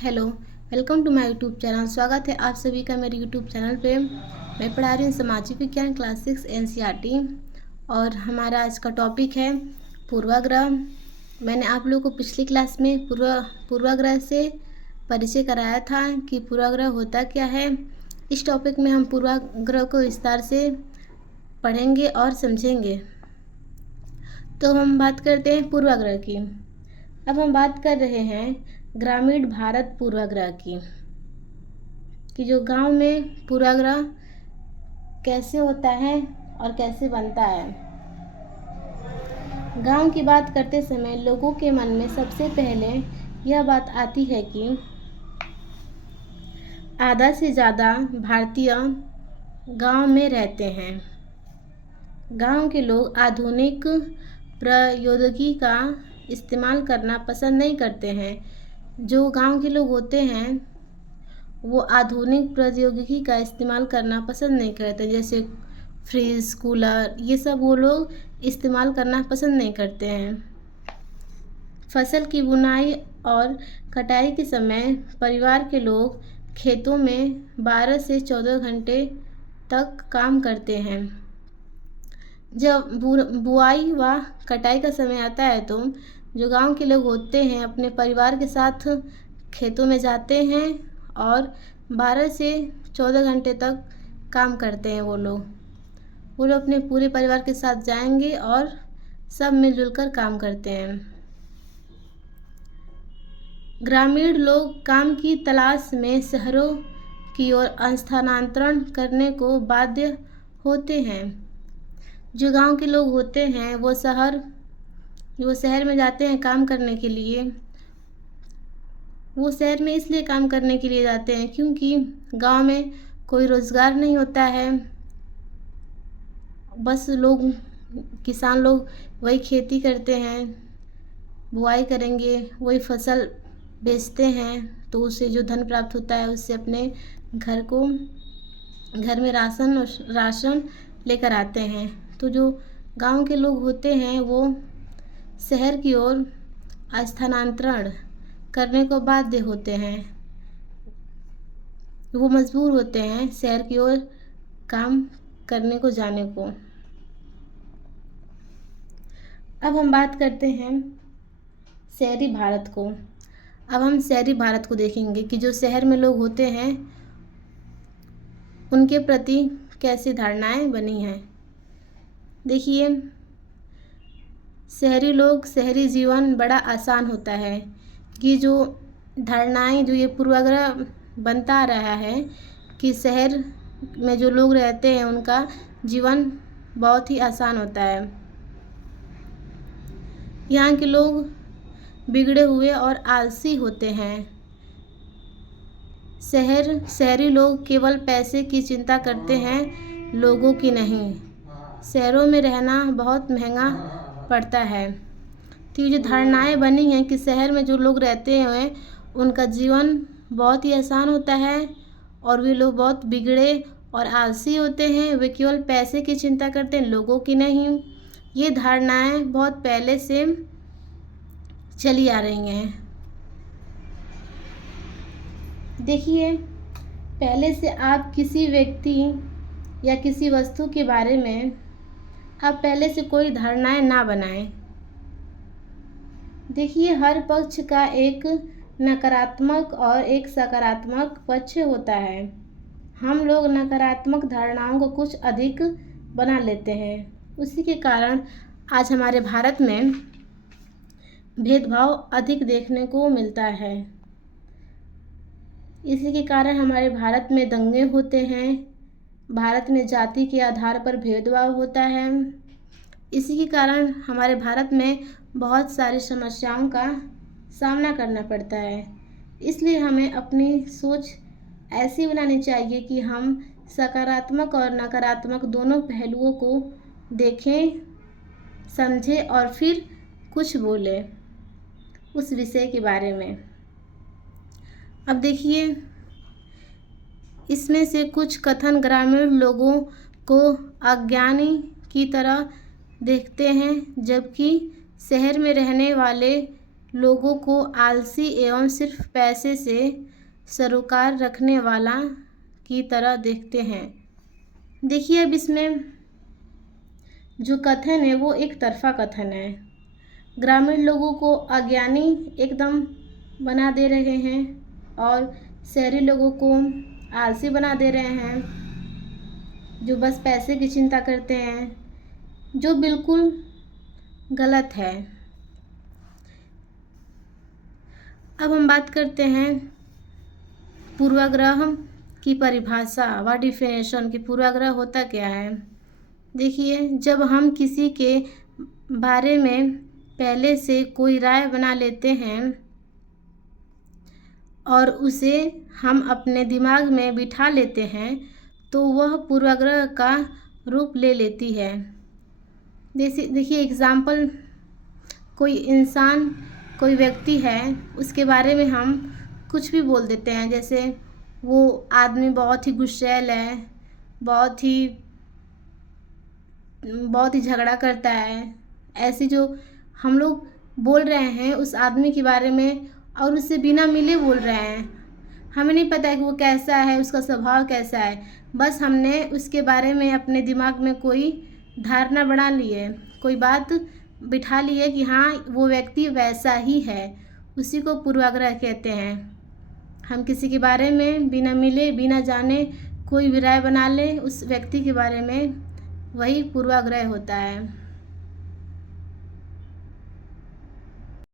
Hello. Welcome to my YouTube channel. स्वागत है आप सभी का मेरे यूट्यूब चैनल पे। मैं पढ़ा रही हूँ सामाजिक विज्ञान क्लास 6 एनसीईआरटी और हमारा आज का टॉपिक है पूर्वाग्रह। मैंने आप लोगों को पिछली क्लास में पूर्वाग्रह से परिचय कराया था कि पूर्वाग्रह होता क्या है। इस टॉपिक में हम पूर्वाग्रह को विस्तार से पढ़ेंगे और समझेंगे। तो हम बात करते हैं पूर्वाग्रह की। अब हम बात कर रहे हैं ग्रामीण भारत पूर्वाग्रह की कि जो गांव में पूर्वाग्रह कैसे होता है और कैसे बनता है। गांव की बात करते समय लोगों के मन में सबसे पहले यह बात आती है कि आधा से ज़्यादा भारतीय गांव में रहते हैं। गांव के लोग आधुनिक प्रौद्योगिकी का इस्तेमाल करना पसंद नहीं करते हैं। जो गांव के लोग होते हैं वो आधुनिक प्रौद्योगिकी का इस्तेमाल करना पसंद नहीं करते, जैसे फ्रिज, कूलर, ये सब वो लोग इस्तेमाल करना पसंद नहीं करते हैं। फसल की बुनाई और कटाई के समय परिवार के लोग खेतों में 12 से 14 घंटे तक काम करते हैं। जब बुआई व कटाई का समय आता है तो जो गांव के लोग होते हैं अपने परिवार के साथ खेतों में जाते हैं और 12 से 14 घंटे तक काम करते हैं। वो लोग अपने पूरे परिवार के साथ जाएंगे और सब मिलजुल कर काम करते हैं। ग्रामीण लोग काम की तलाश में शहरों की ओर स्थानांतरण करने को बाध्य होते हैं। जो गांव के लोग होते हैं वो शहर में जाते हैं काम करने के लिए। वो शहर में इसलिए काम करने के लिए जाते हैं क्योंकि गांव में कोई रोज़गार नहीं होता है। बस किसान लोग वही खेती करते हैं, बुआई करेंगे, वही फसल बेचते हैं, तो उससे जो धन प्राप्त होता है उससे अपने घर में राशन लेकर आते हैं। तो जो गांव के लोग होते हैं वो शहर की ओर स्थानांतरण करने को बाध्य होते हैं। वो मजबूर होते हैं शहर की ओर काम करने को जाने को। अब हम बात करते हैं शहरी भारत को। अब हम शहरी भारत को देखेंगे कि जो शहर में लोग होते हैं उनके प्रति कैसी धारणाएं बनी हैं। देखिए, शहरी जीवन बड़ा आसान होता है। ये जो धारणाएं, जो ये पूर्वाग्रह बनता आ रहा है कि शहर में जो लोग रहते हैं उनका जीवन बहुत ही आसान होता है। यहाँ के लोग बिगड़े हुए और आलसी होते हैं। शहरी लोग केवल पैसे की चिंता करते हैं, लोगों की नहीं। शहरों में रहना बहुत महंगा पड़ता है। तो ये जो धारणाएं बनी हैं कि शहर में जो लोग रहते हैं उनका जीवन बहुत ही आसान होता है और वे लोग बहुत बिगड़े और आलसी होते हैं। वे केवल पैसे की चिंता करते हैं, लोगों की नहीं। ये धारणाएं बहुत पहले से चली आ रही हैं। देखिए, पहले से आप किसी व्यक्ति या किसी वस्तु के बारे में आप पहले से कोई धारणाएं ना बनाएं। देखिए, हर पक्ष का एक नकारात्मक और एक सकारात्मक पक्ष होता है। हम लोग नकारात्मक धारणाओं को कुछ अधिक बना लेते हैं। उसी के कारण आज हमारे भारत में भेदभाव अधिक देखने को मिलता है। इसी के कारण हमारे भारत में दंगे होते हैं। भारत में जाति के आधार पर भेदभाव होता है। इसी के कारण हमारे भारत में बहुत सारी समस्याओं का सामना करना पड़ता है। इसलिए हमें अपनी सोच ऐसी बनानी चाहिए कि हम सकारात्मक और नकारात्मक दोनों पहलुओं को देखें, समझें और फिर कुछ बोलें उस विषय के बारे में। अब देखिए, इसमें से कुछ कथन ग्रामीण लोगों को अज्ञानी की तरह देखते हैं, जबकि शहर में रहने वाले लोगों को आलसी एवं सिर्फ पैसे से सरोकार रखने वाला की तरह देखते हैं। देखिए, अब इसमें जो कथन है वो एक तरफा कथन है। ग्रामीण लोगों को अज्ञानी एकदम बना दे रहे हैं और शहरी लोगों को आलसी बना दे रहे हैं, जो बस पैसे की चिंता करते हैं, जो बिल्कुल गलत है। अब हम बात करते हैं पूर्वाग्रह की परिभाषा व डिफिनेशन कि पूर्वाग्रह होता क्या है। देखिए, जब हम किसी के बारे में पहले से कोई राय बना लेते हैं और उसे हम अपने दिमाग में बिठा लेते हैं तो वह पूर्वाग्रह का रूप ले लेती है। देखिए एग्ज़ाम्पल, कोई इंसान, कोई व्यक्ति है, उसके बारे में हम कुछ भी बोल देते हैं, जैसे वो आदमी बहुत ही गुस्सैल है, बहुत ही झगड़ा करता है। ऐसे जो हम लोग बोल रहे हैं उस आदमी के बारे में और उससे बिना मिले बोल रहे हैं। हमें नहीं पता है कि वो कैसा है, उसका स्वभाव कैसा है, बस हमने उसके बारे में अपने दिमाग में कोई धारणा बना ली है, कोई बात बिठा ली है कि हाँ वो व्यक्ति वैसा ही है। उसी को पूर्वाग्रह कहते हैं। हम किसी के बारे में बिना मिले बिना जाने कोई भी राय बना लें उस व्यक्ति के बारे में, वही पूर्वाग्रह होता है।